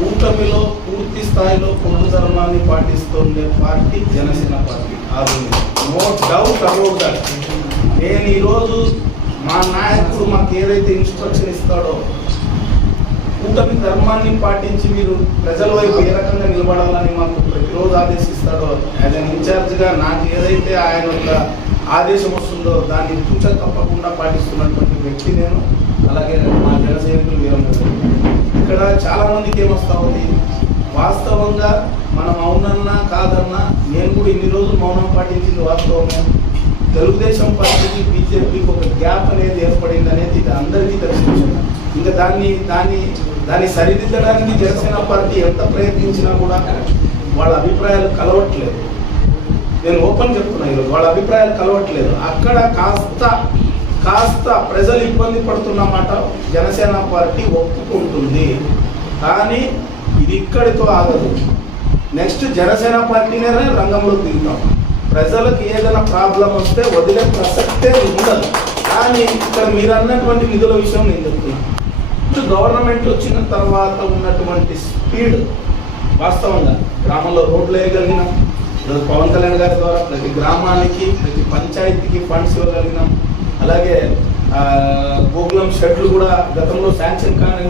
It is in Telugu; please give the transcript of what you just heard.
కూటమిలో పూర్తి స్థాయిలో పొరుగు ధర్మాన్ని పాటిస్తుండే party Janasena party. No doubt about that. నేను ఈరోజు మా నాయకుడు మాకు ఏదైతే ఇన్స్ట్రక్షన్ ఇస్తాడో కూటమి ధర్మాన్ని పాటించి మీరు ప్రజల వైపు ఏ రకంగా నిలబడాలని మాకు ప్రతిరోజు ఆదేశిస్తాడో యాజ్ అన్ ఇన్ఛార్జ్గా నాకు ఏదైతే ఆయన యొక్క ఆదేశం వస్తుందో దాన్ని తూచా తప్పకుండా పాటిస్తున్నటువంటి వ్యక్తి నేను. అలాగే మా జన సైనికులు వీరందరూ. ఇక్కడ చాలామందికి ఏమొస్తా ఉంది, వాస్తవంగా మనం అవునన్నా కాదన్నా నేను కూడా ఇన్ని రోజులు మౌనం పాటించింది వాస్తవమే. తెలుగుదేశం పార్టీకి బీజేపీకి ఒక గ్యాప్ అనేది ఏర్పడింది అనేది ఇది అందరికీ తెలిసిన. ఇంకా దాన్ని సరిదిద్దడానికి జనసేన పార్టీ ఎంత ప్రయత్నించినా కూడా వాళ్ళ అభిప్రాయాలు కలవట్లేదు. నేను ఓపెన్ చెప్తున్నా, ఈరోజు వాళ్ళ అభిప్రాయాలు కలవట్లేదు. అక్కడ కాస్త ప్రజలు ఇబ్బంది పడుతున్నమాట జనసేన పార్టీ ఒప్పుకుంటుంది. కానీ ఇది ఇక్కడితో ఆగదు. నెక్స్ట్ జనసేన పార్టీనే రంగంలోకి దిగుతాం. ప్రజలకు ఏదైనా ప్రాబ్లం వస్తే వదిలే ప్రసక్తే ఉండదు. కానీ ఇక్కడ మీరు అన్నటువంటి నిధుల విషయం నేను చెప్తున్నాను. గవర్నమెంట్ వచ్చిన తర్వాత ఉన్నటువంటి స్పీడ్ వాస్తవంగా గ్రామంలో రోడ్లు వేయగలిగినాం. ఈరోజు పవన్ కళ్యాణ్ గారి ద్వారా ప్రతి గ్రామానికి ప్రతి పంచాయతీకి ఫండ్స్ ఇవ్వగలిగినాం. అలాగే గోకులం షెడ్లు కూడా గతంలో శాంక్షన్ కానీ